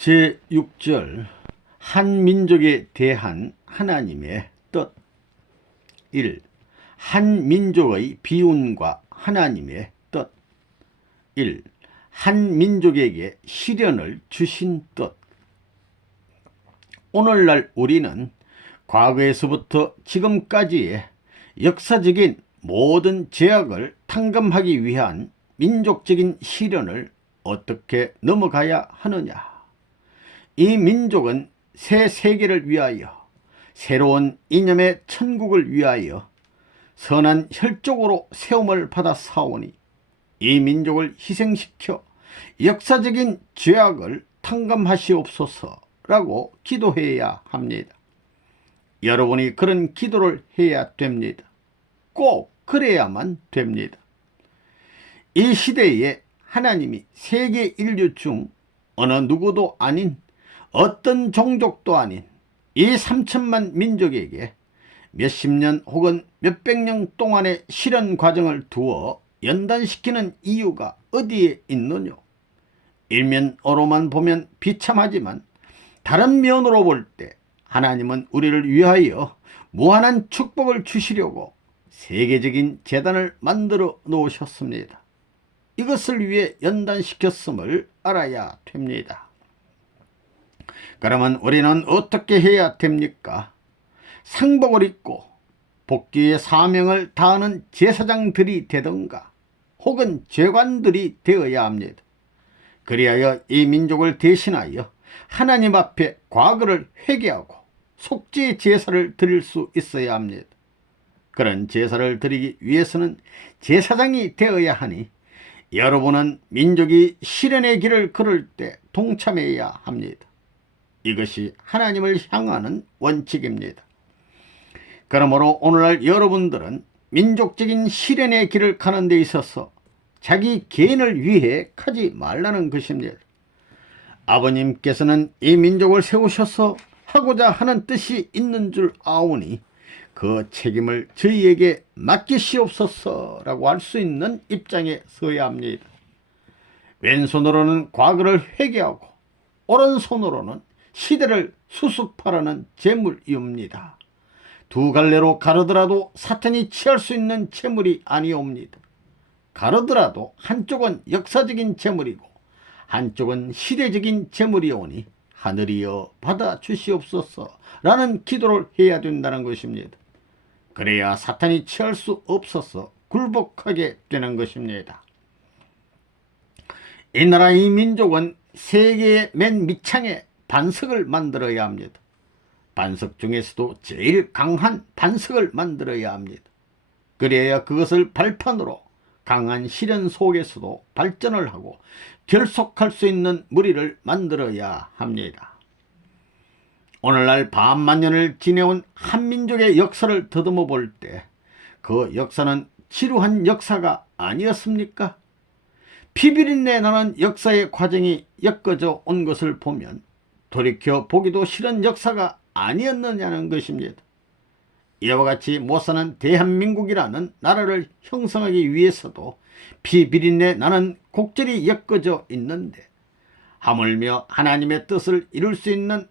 제6절 한 민족에 대한 하나님의 뜻. 1. 한 민족의 비운과 하나님의 뜻. 1. 한 민족에게 시련을 주신 뜻. 오늘날 우리는 과거에서부터 지금까지의 역사적인 모든 죄악을 탕감하기 위한 민족적인 시련을 어떻게 넘어가야 하느냐. 이 민족은 새 세계를 위하여, 새로운 이념의 천국을 위하여 선한 혈족으로 세움을 받아 사오니 이 민족을 희생시켜 역사적인 죄악을 탕감하시옵소서라고 기도해야 합니다. 여러분이 그런 기도를 해야 됩니다. 꼭 그래야만 됩니다. 이 시대에 하나님이 세계 인류 중 어느 누구도 아닌, 어떤 종족도 아닌 이 3천만 민족에게 몇십 년 혹은 몇백 년 동안의 시련 과정을 두어 연단시키는 이유가 어디에 있느뇨? 일면으로만 보면 비참하지만 다른 면으로 볼 때 하나님은 우리를 위하여 무한한 축복을 주시려고 세계적인 재단을 만들어 놓으셨습니다. 이것을 위해 연단시켰음을 알아야 됩니다. 그러면 우리는 어떻게 해야 됩니까? 상복을 입고 복귀의 사명을 다하는 제사장들이 되든가 혹은 죄관들이 되어야 합니다. 그리하여 이 민족을 대신하여 하나님 앞에 과거를 회개하고 속죄 제사를 드릴 수 있어야 합니다. 그런 제사를 드리기 위해서는 제사장이 되어야 하니 여러분은 민족이 시련의 길을 걸을 때 동참해야 합니다. 이것이 하나님을 향하는 원칙입니다. 그러므로 오늘날 여러분들은 민족적인 시련의 길을 가는 데 있어서 자기 개인을 위해 가지 말라는 것입니다. 아버님께서는 이 민족을 세우셔서 하고자 하는 뜻이 있는 줄 아오니 그 책임을 저희에게 맡기시옵소서라고 할 수 있는 입장에 서야 합니다. 왼손으로는 과거를 회개하고 오른손으로는 시대를 수습하라는 재물이옵니다. 두 갈래로 가르더라도 사탄이 취할 수 있는 재물이 아니옵니다. 가르더라도 한쪽은 역사적인 재물이고 한쪽은 시대적인 재물이오니 하늘이여 받아주시옵소서라는 기도를 해야 된다는 것입니다. 그래야 사탄이 취할 수 없어서 굴복하게 되는 것입니다. 이 나라 이 민족은 세계의 맨 밑창에 반석을 만들어야 합니다. 반석 중에서도 제일 강한 반석을 만들어야 합니다. 그래야 그것을 발판으로 강한 시련 속에서도 발전을 하고 결속할 수 있는 무리를 만들어야 합니다. 오늘날 반만년을 지내온 한민족의 역사를 더듬어 볼 때 그 역사는 지루한 역사가 아니었습니까? 피비린내 나는 역사의 과정이 엮어져 온 것을 보면 돌이켜 보기도 싫은 역사가 아니었느냐는 것입니다. 이와 같이 못사는 대한민국이라는 나라를 형성하기 위해서도 피비린내 나는 곡절이 엮어져 있는데 하물며 하나님의 뜻을 이룰 수 있는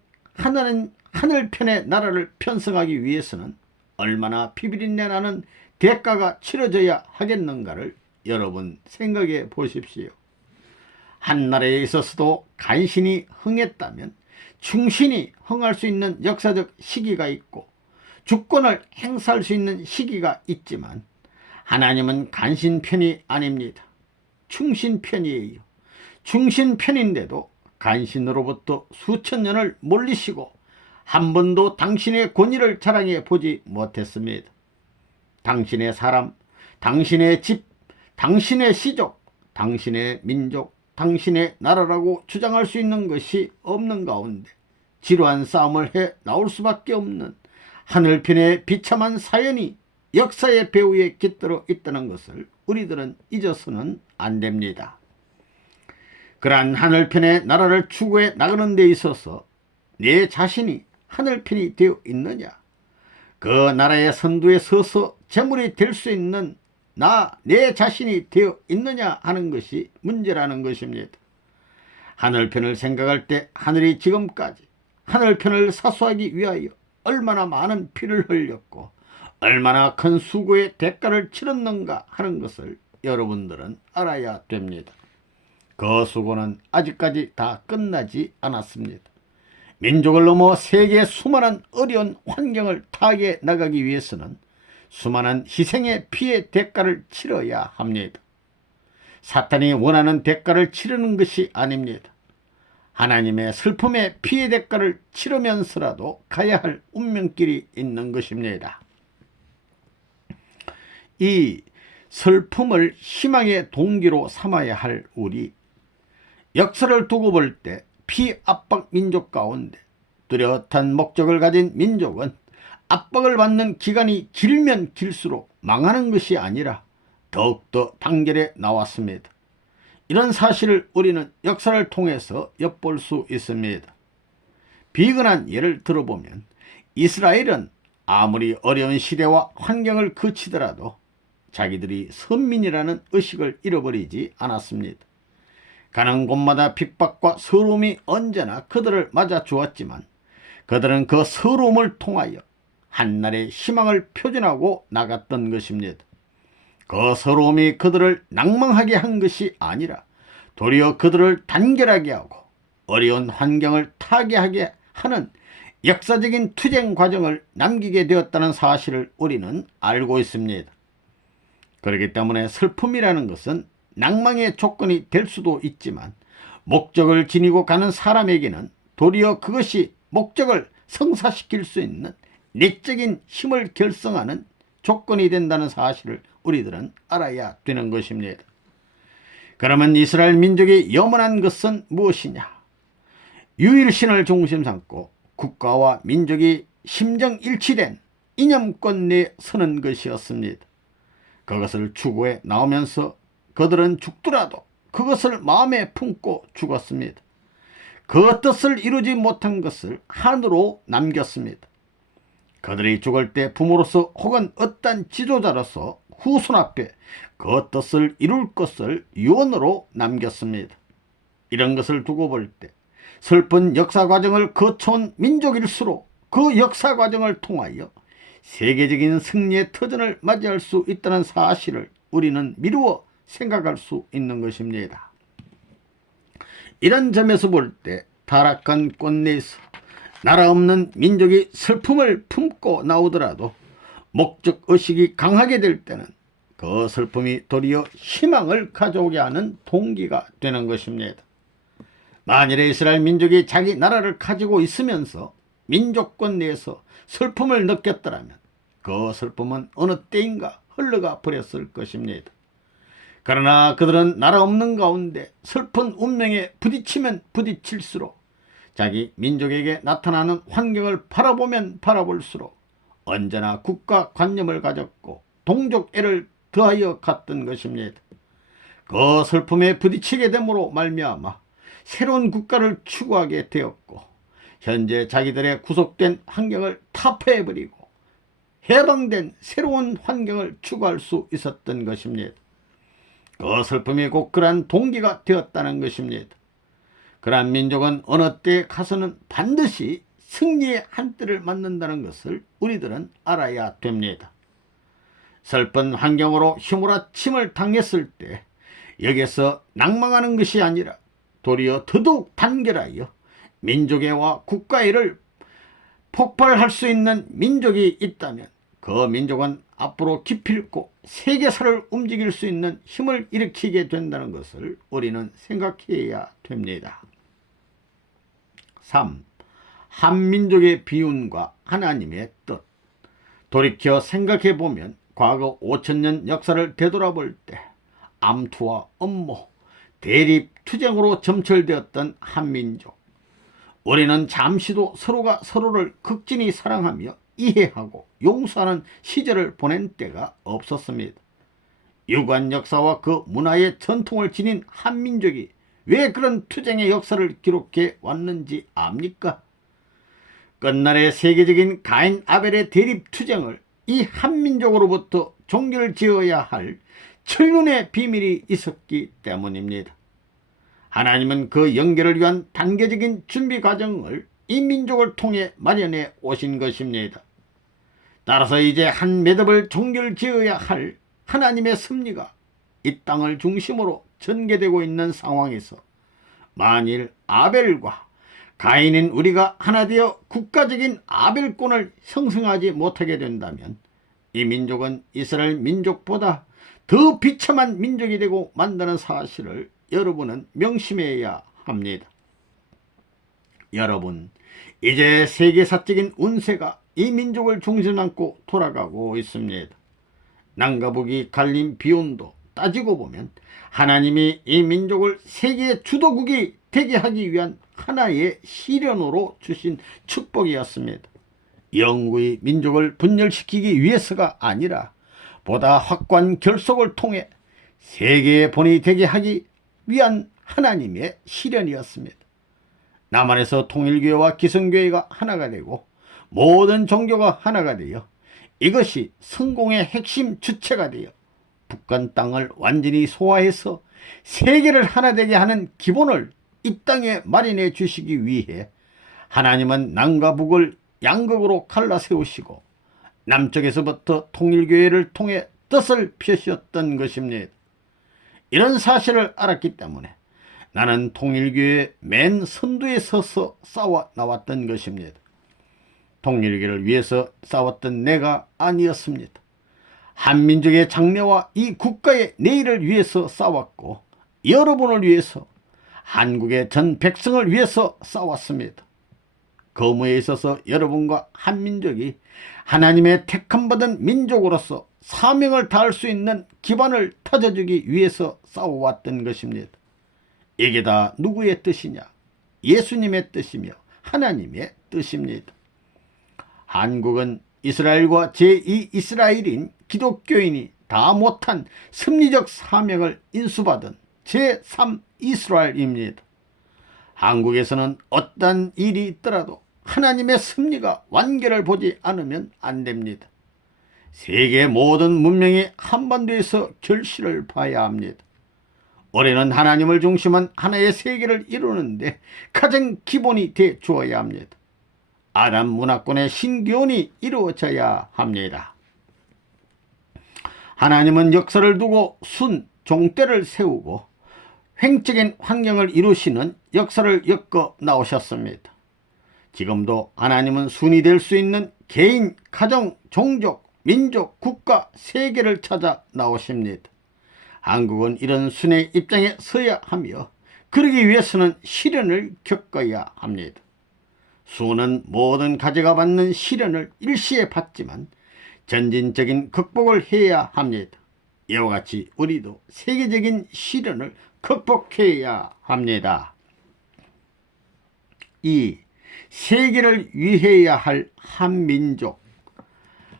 하늘편의 나라를 편성하기 위해서는 얼마나 피비린내 나는 대가가 치러져야 하겠는가를 여러분 생각해 보십시오. 한 나라에 있어서도 간신히 흥했다면 충신이 흥할 수 있는 역사적 시기가 있고 주권을 행사할 수 있는 시기가 있지만 하나님은 간신편이 아닙니다. 충신편이에요. 충신편인데도 간신으로부터 수천 년을 몰리시고 한 번도 당신의 권위를 자랑해 보지 못했습니다. 당신의 사람, 당신의 집, 당신의 시족, 당신의 민족, 당신의 나라라고 주장할 수 있는 것이 없는 가운데 지루한 싸움을 해 나올 수밖에 없는 하늘편의 비참한 사연이 역사의 배후에 깃들어 있다는 것을 우리들은 잊어서는 안 됩니다. 그러한 하늘편의 나라를 추구해 나가는 데 있어서 내 자신이 하늘편이 되어 있느냐, 그 나라의 선두에 서서 제물이 될 수 있는 내 자신이 되어 있느냐 하는 것이 문제라는 것입니다. 하늘편을 생각할 때 하늘이 지금까지 하늘편을 사수하기 위하여 얼마나 많은 피를 흘렸고 얼마나 큰 수고의 대가를 치렀는가 하는 것을 여러분들은 알아야 됩니다. 그 수고는 아직까지 다 끝나지 않았습니다. 민족을 넘어 세계의 수많은 어려운 환경을 타개해 나가기 위해서는 수많은 희생의 피의 대가를 치러야 합니다. 사탄이 원하는 대가를 치르는 것이 아닙니다. 하나님의 슬픔의 피의 대가를 치르면서라도 가야 할 운명길이 있는 것입니다. 이 슬픔을 희망의 동기로 삼아야 할 우리, 역사를 두고 볼 때 피압박 민족 가운데 뚜렷한 목적을 가진 민족은 압박을 받는 기간이 길면 길수록 망하는 것이 아니라 더욱더 단결해 나왔습니다. 이런 사실을 우리는 역사를 통해서 엿볼 수 있습니다. 비근한 예를 들어보면 이스라엘은 아무리 어려운 시대와 환경을 거치더라도 자기들이 선민이라는 의식을 잃어버리지 않았습니다. 가는 곳마다 핍박과 서러움이 언제나 그들을 맞아 주었지만 그들은 그 서러움을 통하여 한날의 희망을 표현하고 나갔던 것입니다. 그 서러움이 그들을 낭망하게 한 것이 아니라 도리어 그들을 단결하게 하고 어려운 환경을 타개하게 하는 역사적인 투쟁 과정을 남기게 되었다는 사실을 우리는 알고 있습니다. 그렇기 때문에 슬픔이라는 것은 낭망의 조건이 될 수도 있지만 목적을 지니고 가는 사람에게는 도리어 그것이 목적을 성사시킬 수 있는 내적인 힘을 결성하는 조건이 된다는 사실을 우리들은 알아야 되는 것입니다. 그러면 이스라엘 민족의 염원한 것은 무엇이냐? 유일신을 중심 삼고 국가와 민족이 심정일치된 이념권 내에 서는 것이었습니다. 그것을 추구해 나오면서 그들은 죽더라도 그것을 마음에 품고 죽었습니다. 그 뜻을 이루지 못한 것을 한으로 남겼습니다. 그들이 죽을 때 부모로서 혹은 어떤 지도자로서 후손 앞에 그 뜻을 이룰 것을 유언으로 남겼습니다. 이런 것을 두고 볼 때 슬픈 역사 과정을 거쳐온 민족일수록 그 역사 과정을 통하여 세계적인 승리의 터전을 맞이할 수 있다는 사실을 우리는 미루어 생각할 수 있는 것입니다. 이런 점에서 볼 때 타락한 꽃내에서 나라 없는 민족이 슬픔을 품고 나오더라도 목적의식이 강하게 될 때는 그 슬픔이 도리어 희망을 가져오게 하는 동기가 되는 것입니다. 만일에 이스라엘 민족이 자기 나라를 가지고 있으면서 민족권 내에서 슬픔을 느꼈더라면 그 슬픔은 어느 때인가 흘러가 버렸을 것입니다. 그러나 그들은 나라 없는 가운데 슬픈 운명에 부딪히면 부딪힐수록 자기 민족에게 나타나는 환경을 바라보면 바라볼수록 언제나 국가관념을 가졌고 동족애를 더하여 갔던 것입니다. 그 슬픔에 부딪히게 됨으로 말미암아 새로운 국가를 추구하게 되었고 현재 자기들의 구속된 환경을 타파해버리고 해방된 새로운 환경을 추구할 수 있었던 것입니다. 그 슬픔이 곧 그러한 동기가 되었다는 것입니다. 그러한 민족은 어느 때에 가서는 반드시 승리의 한때를 맞는다는 것을 우리들은 알아야 됩니다. 슬픈 환경으로 휘몰아침을 당했을 때 여기서 낭망하는 것이 아니라 도리어 더더욱 단결하여 민족애와 국가애를 폭발할 수 있는 민족이 있다면 그 민족은 앞으로 기필코 세계사를 움직일 수 있는 힘을 일으키게 된다는 것을 우리는 생각해야 됩니다. 3. 한민족의 비운과 하나님의 뜻. 돌이켜 생각해보면 과거 5000년 역사를 되돌아볼 때 암투와 음모, 대립, 투쟁으로 점철되었던 한민족. 우리는 잠시도 서로가 서로를 극진히 사랑하며 이해하고 용서하는 시절을 보낸 때가 없었습니다. 유구한 역사와 그 문화의 전통을 지닌 한민족이 왜 그런 투쟁의 역사를 기록해 왔는지 압니까? 끝날의 세계적인 가인 아벨의 대립 투쟁을 이 한민족으로부터 종결 지어야 할 천륜의 비밀이 있었기 때문입니다. 하나님은 그 연결을 위한 단계적인 준비 과정을 이 민족을 통해 마련해 오신 것입니다. 따라서 이제 한 매듭을 종결 지어야 할 하나님의 섭리가 이 땅을 중심으로 전개되고 있는 상황에서 만일 아벨과 가인인 우리가 하나 되어 국가적인 아벨권을 형성하지 못하게 된다면 이 민족은 이스라엘 민족보다 더 비참한 민족이 되고 만다는 사실을 여러분은 명심해야 합니다. 여러분, 이제 세계사적인 운세가 이 민족을 중심 안고 돌아가고 있습니다. 남과 북이 갈린 비온도 따지고 보면 하나님이 이 민족을 세계 주도국이 되게 하기 위한 하나의 시련으로 주신 축복이었습니다. 영구히 민족을 분열시키기 위해서가 아니라 보다 확고한 결속을 통해 세계의 본이 되게 하기 위한 하나님의 시련이었습니다. 남한에서 통일교회와 기성교회가 하나가 되고 모든 종교가 하나가 되어 이것이 성공의 핵심 주체가 되어 북한 땅을 완전히 소화해서 세계를 하나 되게 하는 기본을 이 땅에 마련해 주시기 위해 하나님은 남과 북을 양극으로 갈라 세우시고 남쪽에서부터 통일교회를 통해 뜻을 펴셨던 것입니다. 이런 사실을 알았기 때문에 나는 통일교회 맨 선두에 서서 싸워 나왔던 것입니다. 통일교회를 위해서 싸웠던 내가 아니었습니다. 한민족의 장래와 이 국가의 내일을 위해서 싸웠고 여러분을 위해서 한국의 전 백성을 위해서 싸웠습니다. 거무에 있어서 여러분과 한민족이 하나님의 택함받은 민족으로서 사명을 다할 수 있는 기반을 다져주기 위해서 싸워왔던 것입니다. 이게 다 누구의 뜻이냐? 예수님의 뜻이며 하나님의 뜻입니다. 한국은 이스라엘과 제2이스라엘인 기독교인이 다 못한 섭리적 사명을 인수받은 제3이스라엘입니다. 한국에서는 어떤 일이 있더라도 하나님의 섭리가 완결을 보지 않으면 안 됩니다. 세계 모든 문명이 한반도에서 결실을 봐야 합니다. 올해는 하나님을 중심한 하나의 세계를 이루는데 가장 기본이 돼 주어야 합니다. 아담 문화권의 신교훈이 이루어져야 합니다. 하나님은 역사를 두고 종때를 세우고 횡적인 환경을 이루시는 역사를 엮어 나오셨습니다. 지금도 하나님은 순이 될 수 있는 개인, 가정, 종족, 민족, 국가, 세계를 찾아 나오십니다. 한국은 이런 순의 입장에 서야 하며 그러기 위해서는 시련을 겪어야 합니다. 수는 모든 가지가 받는 시련을 일시에 받지만 전진적인 극복을 해야 합니다. 이와 같이 우리도 세계적인 시련을 극복해야 합니다. 이 세계를 위해야 할 한민족,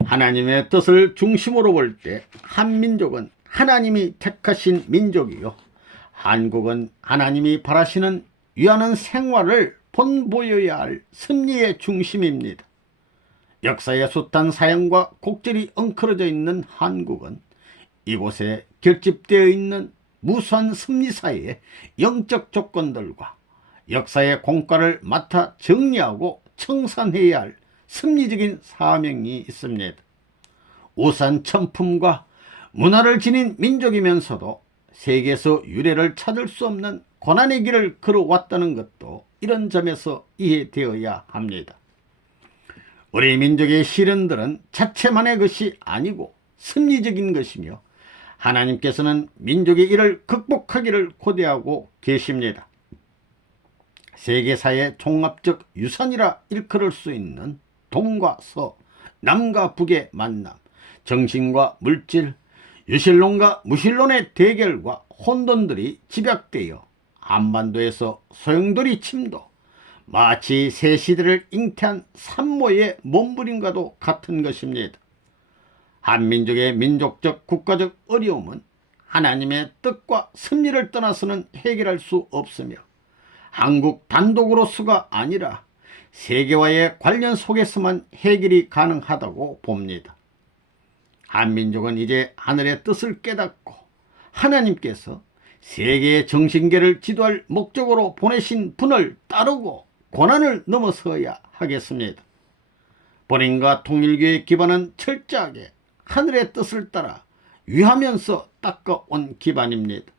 하나님의 뜻을 중심으로 볼 때 한민족은 하나님이 택하신 민족이요, 한국은 하나님이 바라시는 위하는 생활을 본보여야 할 섭리의 중심입니다. 역사의 숱한 사연과 곡절이 엉클어져 있는 한국은 이곳에 결집되어 있는 무수한 섭리사의 영적 조건들과 역사의 공과를 맡아 정리하고 청산해야 할 섭리적인 사명이 있습니다. 우수한 천품과 문화를 지닌 민족이면서도 세계에서 유래를 찾을 수 없는 고난의 길을 걸어왔다는 것도 이런 점에서 이해되어야 합니다. 우리 민족의 시련들은 자체만의 것이 아니고 섭리적인 것이며 하나님께서는 민족의 이를 극복하기를 고대하고 계십니다. 세계사의 종합적 유산이라 일컬을 수 있는 동과 서, 남과 북의 만남, 정신과 물질, 유실론과 무실론의 대결과 혼돈들이 집약되어 한반도에서 소용돌이 침도, 마치 새 시대를 잉태한 산모의 몸부림과도 같은 것입니다. 한민족의 민족적 국가적 어려움은 하나님의 뜻과 섭리를 떠나서는 해결할 수 없으며 한국 단독으로서가 아니라 세계와의 관련 속에서만 해결이 가능하다고 봅니다. 한민족은 이제 하늘의 뜻을 깨닫고 하나님께서 세계의 정신계를 지도할 목적으로 보내신 분을 따르고 고난을 넘어서야 하겠습니다. 본인과 통일교의 기반은 철저하게 하늘의 뜻을 따라 위하면서 닦아온 기반입니다.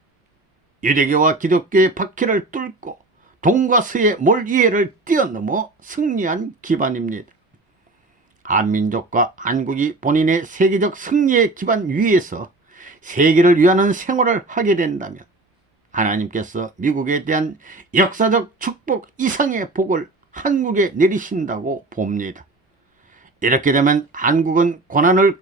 유대교와 기독교의 바퀴를 뚫고 동과 서의 몰이해를 뛰어넘어 승리한 기반입니다. 한민족과 한국이 본인의 세계적 승리의 기반 위에서 세계를 위하는 생활을 하게 된다면 하나님께서 미국에 대한 역사적 축복 이상의 복을 한국에 내리신다고 봅니다. 이렇게 되면 한국은 고난을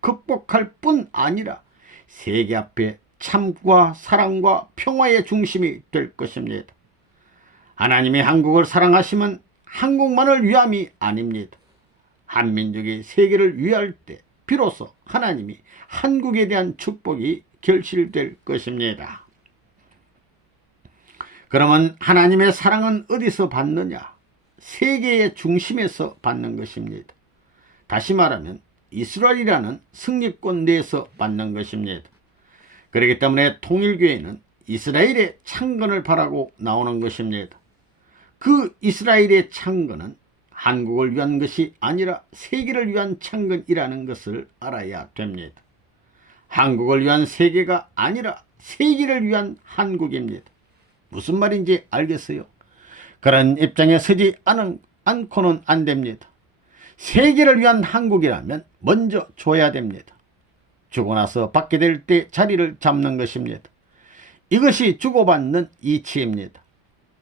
극복할 뿐 아니라 세계 앞에 참과 사랑과 평화의 중심이 될 것입니다. 하나님이 한국을 사랑하시면 한국만을 위함이 아닙니다. 한민족이 세계를 위할 때 비로소 하나님이 한국에 대한 축복이 결실될 것입니다. 그러면 하나님의 사랑은 어디서 받느냐? 세계의 중심에서 받는 것입니다. 다시 말하면 이스라엘이라는 승리권 내에서 받는 것입니다. 그렇기 때문에 통일교회는 이스라엘의 창건을 바라고 나오는 것입니다. 그 이스라엘의 창건은 한국을 위한 것이 아니라 세계를 위한 창건이라는 것을 알아야 됩니다. 한국을 위한 세계가 아니라 세계를 위한 한국입니다. 무슨 말인지 알겠어요? 그런 입장에 서지 않고는 안 됩니다. 세계를 위한 한국이라면 먼저 줘야 됩니다. 주고 나서 받게 될 때 자리를 잡는 것입니다. 이것이 주고받는 이치입니다.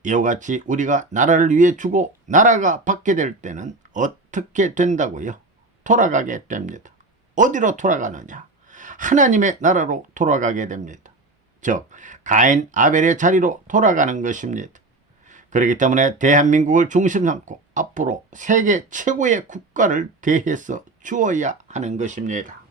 이와 같이 우리가 나라를 위해 주고 나라가 받게 될 때는 어떻게 된다고요? 돌아가게 됩니다. 어디로 돌아가느냐? 하나님의 나라로 돌아가게 됩니다. 즉 가인 아벨의 자리로 돌아가는 것입니다. 그렇기 때문에 대한민국을 중심 삼고 앞으로 세계 최고의 국가를 대해서 주어야 하는 것입니다.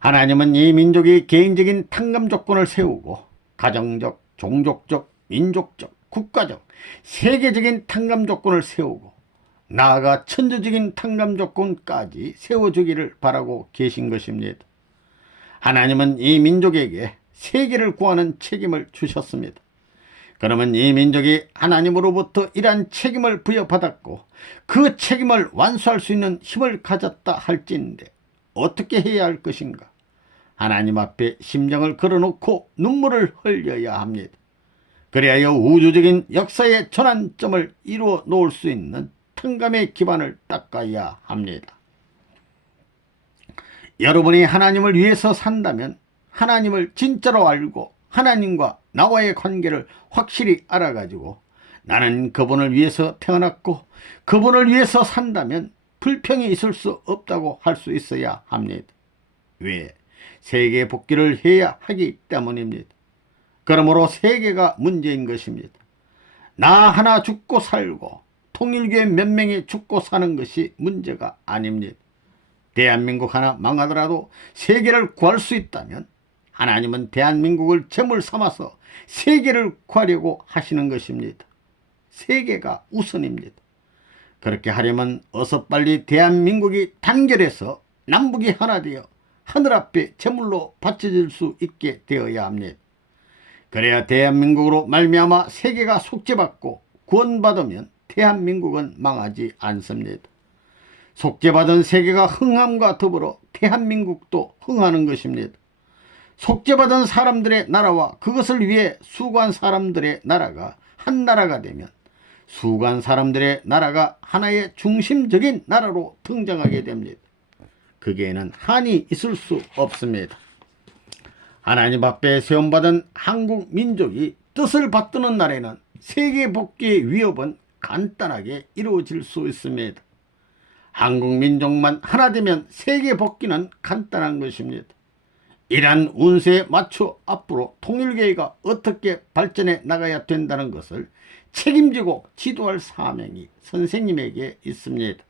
하나님은 이 민족이 개인적인 탕감 조건을 세우고 가정적, 종족적, 민족적, 국가적, 세계적인 탕감 조건을 세우고 나아가 천주적인 탕감 조건까지 세워주기를 바라고 계신 것입니다. 하나님은 이 민족에게 세계를 구하는 책임을 주셨습니다. 그러면 이 민족이 하나님으로부터 이러한 책임을 부여받았고 그 책임을 완수할 수 있는 힘을 가졌다 할진데 어떻게 해야 할 것인가? 하나님 앞에 심정을 걸어놓고 눈물을 흘려야 합니다. 그래야 우주적인 역사의 전환점을 이루어 놓을 수 있는 탕감의 기반을 닦아야 합니다. 여러분이 하나님을 위해서 산다면 하나님을 진짜로 알고 하나님과 나와의 관계를 확실히 알아가지고 나는 그분을 위해서 태어났고 그분을 위해서 산다면 불평이 있을 수 없다고 할 수 있어야 합니다. 왜? 세계 복귀를 해야 하기 때문입니다. 그러므로 세계가 문제인 것입니다. 나 하나 죽고 살고 통일교회 몇 명이 죽고 사는 것이 문제가 아닙니다. 대한민국 하나 망하더라도 세계를 구할 수 있다면 하나님은 대한민국을 제물 삼아서 세계를 구하려고 하시는 것입니다. 세계가 우선입니다. 그렇게 하려면 어서 빨리 대한민국이 단결해서 남북이 하나 되어 하늘 앞에 제물로 바쳐질 수 있게 되어야 합니다. 그래야 대한민국으로 말미암아 세계가 속죄받고 구원받으면 대한민국은 망하지 않습니다. 속죄받은 세계가 흥함과 더불어 대한민국도 흥하는 것입니다. 속죄받은 사람들의 나라와 그것을 위해 수고한 사람들의 나라가 한 나라가 되면 수고한 사람들의 나라가 하나의 중심적인 나라로 등장하게 됩니다. 거기에는 한이 있을 수 없습니다. 하나님 앞에 세움받은 한국 민족이 뜻을 받드는 날에는 세계 복귀의 위협은 간단하게 이루어질 수 있습니다. 한국 민족만 하나 되면 세계 복귀는 간단한 것입니다. 이러한 운세에 맞춰 앞으로 통일교회가 어떻게 발전해 나가야 된다는 것을 책임지고 지도할 사명이 선생님에게 있습니다.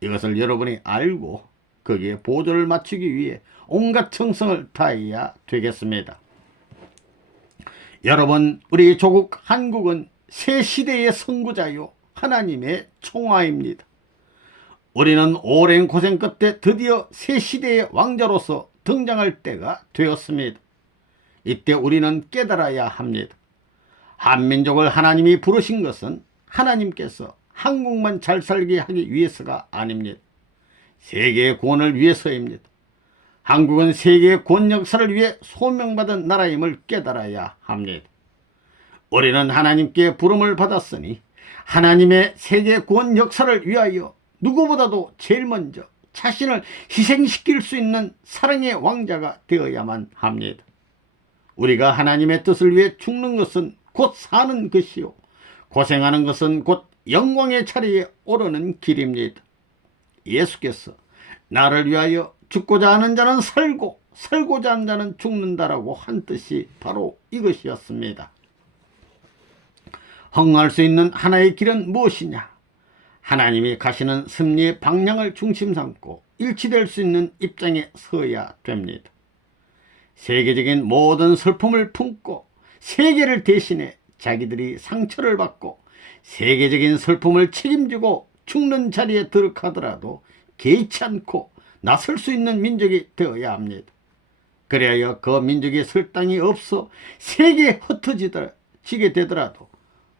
이것을 여러분이 알고 거기에 보조를 맞추기 위해 온갖 정성을 다해야 되겠습니다. 여러분, 우리 조국 한국은 새 시대의 선구자요 하나님의 총화입니다. 우리는 오랜 고생 끝에 드디어 새 시대의 왕자로서 등장할 때가 되었습니다. 이때 우리는 깨달아야 합니다. 한민족을 하나님이 부르신 것은 하나님께서 한국만 잘 살게 하기 위해서가 아닙니다. 세계의 구원을 위해서입니다. 한국은 세계의 구원 역사를 위해 소명받은 나라임을 깨달아야 합니다. 우리는 하나님께 부름을 받았으니 하나님의 세계 구원 역사를 위하여 누구보다도 제일 먼저 자신을 희생시킬 수 있는 사랑의 왕자가 되어야만 합니다. 우리가 하나님의 뜻을 위해 죽는 것은 곧 사는 것이요, 고생하는 것은 곧 영광의 자리에 오르는 길입니다. 예수께서 나를 위하여 죽고자 하는 자는 살고 살고자 하는 자는 죽는다라고 한 뜻이 바로 이것이었습니다. 허응할 수 있는 하나의 길은 무엇이냐? 하나님이 가시는 승리의 방향을 중심 삼고 일치될 수 있는 입장에 서야 됩니다. 세계적인 모든 슬픔을 품고 세계를 대신해 자기들이 상처를 받고 세계적인 슬픔을 책임지고 죽는 자리에 들어가더라도 개의치 않고 나설 수 있는 민족이 되어야 합니다. 그래야 그 민족이 설 땅이 없어 세계에 흩어지게 되더라도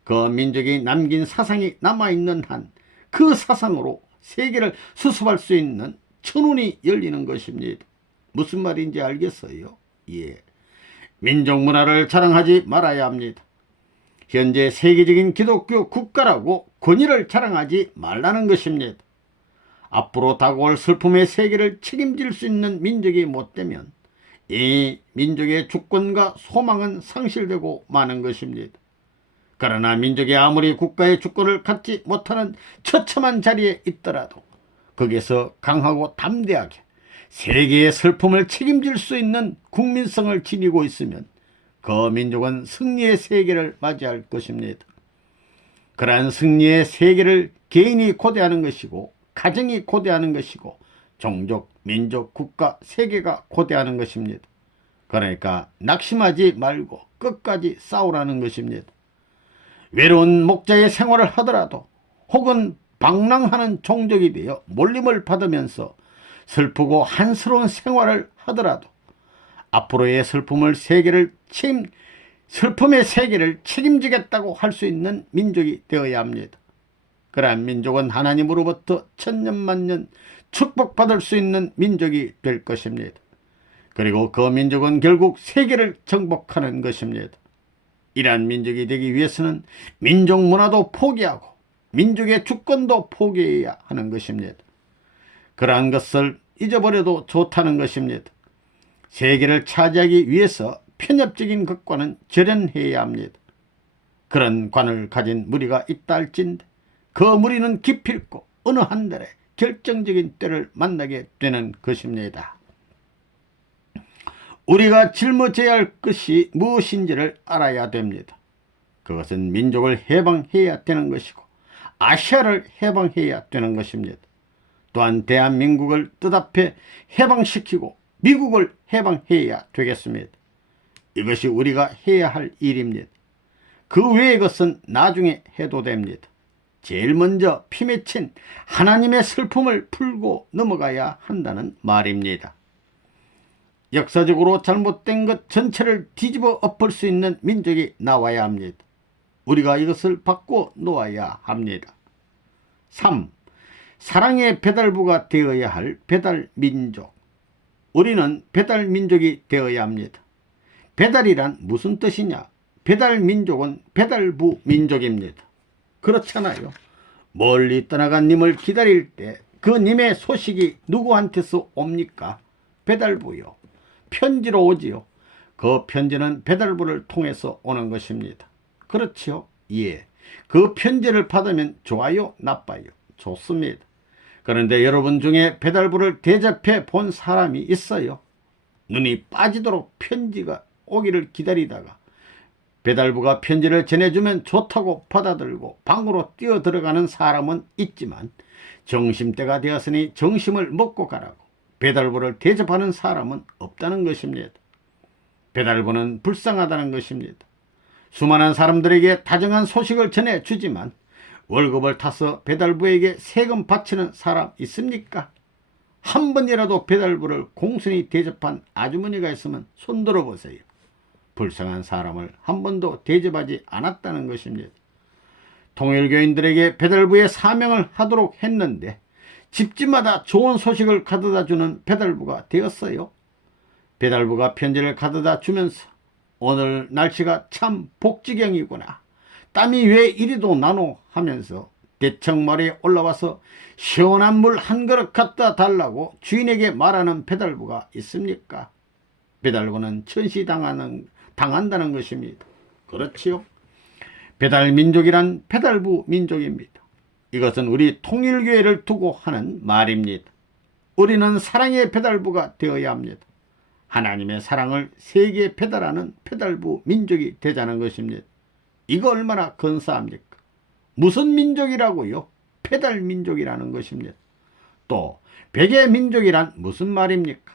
그 민족이 남긴 사상이 남아있는 한 그 사상으로 세계를 수습할 수 있는 천운이 열리는 것입니다. 무슨 말인지 알겠어요? 예. 민족 문화를 자랑하지 말아야 합니다. 현재 세계적인 기독교 국가라고 권위를 자랑하지 말라는 것입니다. 앞으로 다가올 슬픔의 세계를 책임질 수 있는 민족이 못되면 이 민족의 주권과 소망은 상실되고 마는 것입니다. 그러나 민족이 아무리 국가의 주권을 갖지 못하는 처참한 자리에 있더라도 거기서 강하고 담대하게 세계의 슬픔을 책임질 수 있는 국민성을 지니고 있으면 그 민족은 승리의 세계를 맞이할 것입니다. 그러한 승리의 세계를 개인이 고대하는 것이고 가정이 고대하는 것이고 종족, 민족, 국가, 세계가 고대하는 것입니다. 그러니까 낙심하지 말고 끝까지 싸우라는 것입니다. 외로운 목자의 생활을 하더라도 혹은 방랑하는 종족이 되어 몰림을 받으면서 슬프고 한스러운 생활을 하더라도 앞으로의 슬픔의 세계를 책임지겠다고 할 수 있는 민족이 되어야 합니다. 그러한 민족은 하나님으로부터 천년만년 축복받을 수 있는 민족이 될 것입니다. 그리고 그 민족은 결국 세계를 정복하는 것입니다. 이러한 민족이 되기 위해서는 민족 문화도 포기하고 민족의 주권도 포기해야 하는 것입니다. 그러한 것을 잊어버려도 좋다는 것입니다. 세계를 차지하기 위해서 편협적인 것과는 절연해야 합니다. 그런 관을 가진 무리가 있다 할진대 그 무리는 기필코 어느 한 달에 결정적인 때를 만나게 되는 것입니다. 우리가 짊어져야 할 것이 무엇인지를 알아야 됩니다. 그것은 민족을 해방해야 되는 것이고 아시아를 해방해야 되는 것입니다. 또한 대한민국을 뜻앞에 해방시키고 미국을 해방해야 되겠습니다. 이것이 우리가 해야 할 일입니다. 그 외의 것은 나중에 해도 됩니다. 제일 먼저 피 맺힌 하나님의 슬픔을 풀고 넘어가야 한다는 말입니다. 역사적으로 잘못된 것 전체를 뒤집어 엎을 수 있는 민족이 나와야 합니다. 우리가 이것을 바꿔 놓아야 합니다. 3. 사랑의 배달부가 되어야 할 배달민족. 우리는 배달민족이 되어야 합니다. 배달이란 무슨 뜻이냐? 배달민족은 배달부 민족입니다. 그렇잖아요. 멀리 떠나간 님을 기다릴 때 그 님의 소식이 누구한테서 옵니까? 배달부요. 편지로 오지요. 그 편지는 배달부를 통해서 오는 것입니다. 그렇죠? 예. 그 편지를 받으면 좋아요? 나빠요? 좋습니다. 그런데 여러분 중에 배달부를 대접해 본 사람이 있어요? 눈이 빠지도록 편지가 오기를 기다리다가 배달부가 편지를 전해주면 좋다고 받아들고 방으로 뛰어 들어가는 사람은 있지만 정심때가 되었으니 정심을 먹고 가라고 배달부를 대접하는 사람은 없다는 것입니다. 배달부는 불쌍하다는 것입니다. 수많은 사람들에게 다정한 소식을 전해주지만 월급을 타서 배달부에게 세금 바치는 사람 있습니까? 한 번이라도 배달부를 공손히 대접한 아주머니가 있으면 손들어 보세요. 불쌍한 사람을 한 번도 대접하지 않았다는 것입니다. 통일교인들에게 배달부의 사명을 하도록 했는데 집집마다 좋은 소식을 가져다 주는 배달부가 되었어요. 배달부가 편지를 가져다 주면서 오늘 날씨가 참 복지경이구나, 땀이 왜 이리도 나노 하면서 대청마루에 올라와서 시원한 물 한 그릇 갖다 달라고 주인에게 말하는 배달부가 있습니까? 배달부는 천시당한다는 것입니다. 그렇지요? 배달민족이란 배달부 민족입니다. 이것은 우리 통일교회를 두고 하는 말입니다. 우리는 사랑의 배달부가 되어야 합니다. 하나님의 사랑을 세계에 배달하는 배달부 민족이 되자는 것입니다. 이거 얼마나 근사합니까? 무슨 민족이라고요? 배달민족이라는 것입니다. 또 백의 민족이란 무슨 말입니까?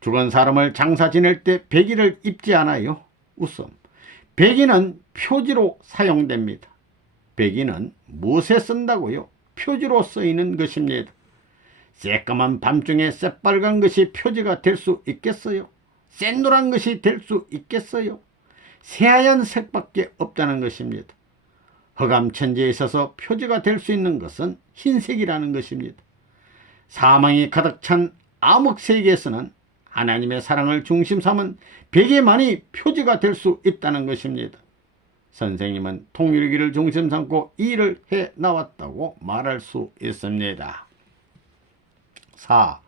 죽은 사람을 장사 지낼 때 백의를 입지 않아요. 우선 백의는 표지로 사용됩니다. 백의는 무엇에 쓴다고요? 표지로 쓰이는 것입니다. 새까만 밤중에 새빨간 것이 표지가 될 수 있겠어요? 샛노란 것이 될 수 있겠어요? 새하얀 색밖에 없다는 것입니다. 허감천지에 있어서 표지가 될 수 있는 것은 흰색이라는 것입니다. 사망이 가득 찬 암흑세계에서는 하나님의 사랑을 중심 삼은 백의만이 표지가 될 수 있다는 것입니다. 선생님은 통일교를 중심 삼고 이 일을 해 나왔다고 말할 수 있습니다. 4.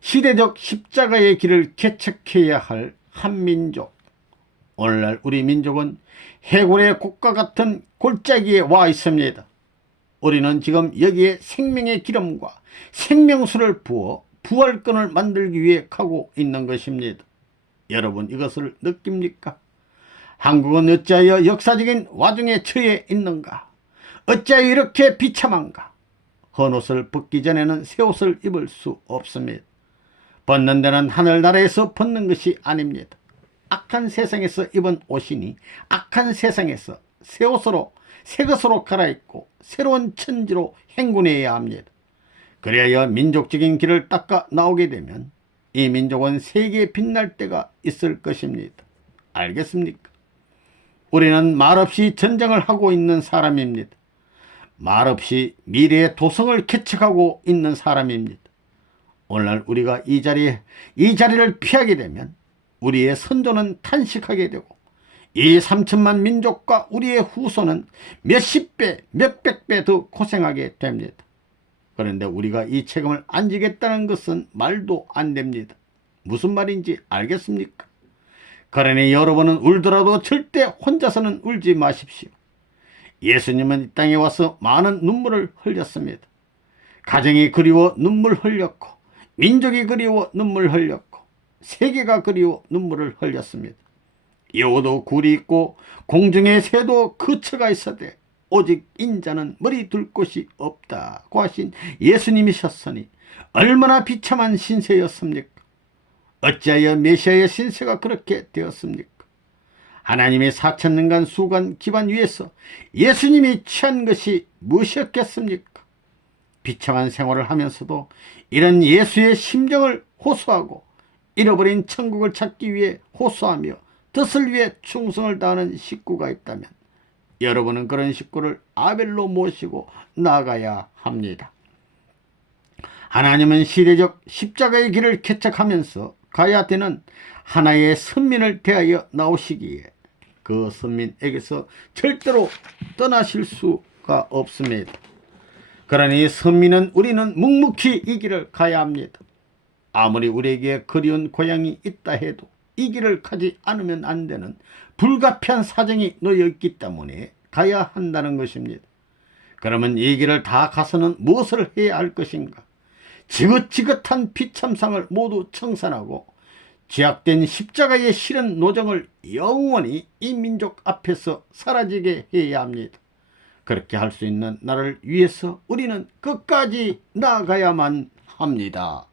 시대적 십자가의 길을 개척해야 할 한민족. 오늘날 우리 민족은 해골의 곡과 같은 골짜기에 와 있습니다. 우리는 지금 여기에 생명의 기름과 생명수를 부어 부활권을 만들기 위해 가고 있는 것입니다. 여러분, 이것을 느낍니까? 한국은 어찌하여 역사적인 와중에 처해 있는가? 어찌하여 이렇게 비참한가? 헌옷을 벗기 전에는 새 옷을 입을 수 없습니다. 벗는 데는 하늘나라에서 벗는 것이 아닙니다. 악한 세상에서 입은 옷이니 악한 세상에서 새 옷으로, 새 것으로 갈아입고 새로운 천지로 행군해야 합니다. 그래야 민족적인 길을 닦아 나오게 되면 이 민족은 세계에 빛날 때가 있을 것입니다. 알겠습니까? 우리는 말없이 전쟁을 하고 있는 사람입니다. 말없이 미래의 도성을 개척하고 있는 사람입니다. 오늘날 우리가 이 자리를 피하게 되면 우리의 선조는 탄식하게 되고 이 3천만 민족과 우리의 후손은 몇십 배, 몇백 배 더 고생하게 됩니다. 그런데 우리가 이 책임을 안 지겠다는 것은 말도 안 됩니다. 무슨 말인지 알겠습니까? 그러니 여러분은 울더라도 절대 혼자서는 울지 마십시오. 예수님은 이 땅에 와서 많은 눈물을 흘렸습니다. 가정이 그리워 눈물 흘렸고, 민족이 그리워 눈물 흘렸고, 세계가 그리워 눈물을 흘렸습니다. 여우도 굴이 있고 공중의 새도 그처가 있어되 오직 인자는 머리 둘 곳이 없다고 하신 예수님이셨으니 얼마나 비참한 신세였습니까? 어찌하여 메시아의 신세가 그렇게 되었습니까? 하나님의 4천년간 수간 기반 위에서 예수님이 취한 것이 무엇이었겠습니까? 비참한 생활을 하면서도 이런 예수의 심정을 호소하고 잃어버린 천국을 찾기 위해 호소하며 뜻을 위해 충성을 다하는 식구가 있다면 여러분은 그런 식구를 아벨로 모시고 나아가야 합니다. 하나님은 시대적 십자가의 길을 개척하면서 가야 되는 하나의 선민을 대하여 나오시기에 그 선민에게서 절대로 떠나실 수가 없습니다. 그러니 선민은 우리는 묵묵히 이 길을 가야 합니다. 아무리 우리에게 그리운 고향이 있다 해도 이 길을 가지 않으면 안 되는 불가피한 사정이 놓여 있기 때문에 가야 한다는 것입니다. 그러면 이 길을 다 가서는 무엇을 해야 할 것인가? 지긋지긋한 비참상을 모두 청산하고 죄악된 십자가의 싫은 노정을 영원히 이 민족 앞에서 사라지게 해야 합니다. 그렇게 할 수 있는 나를 위해서 우리는 끝까지 나아가야만 합니다.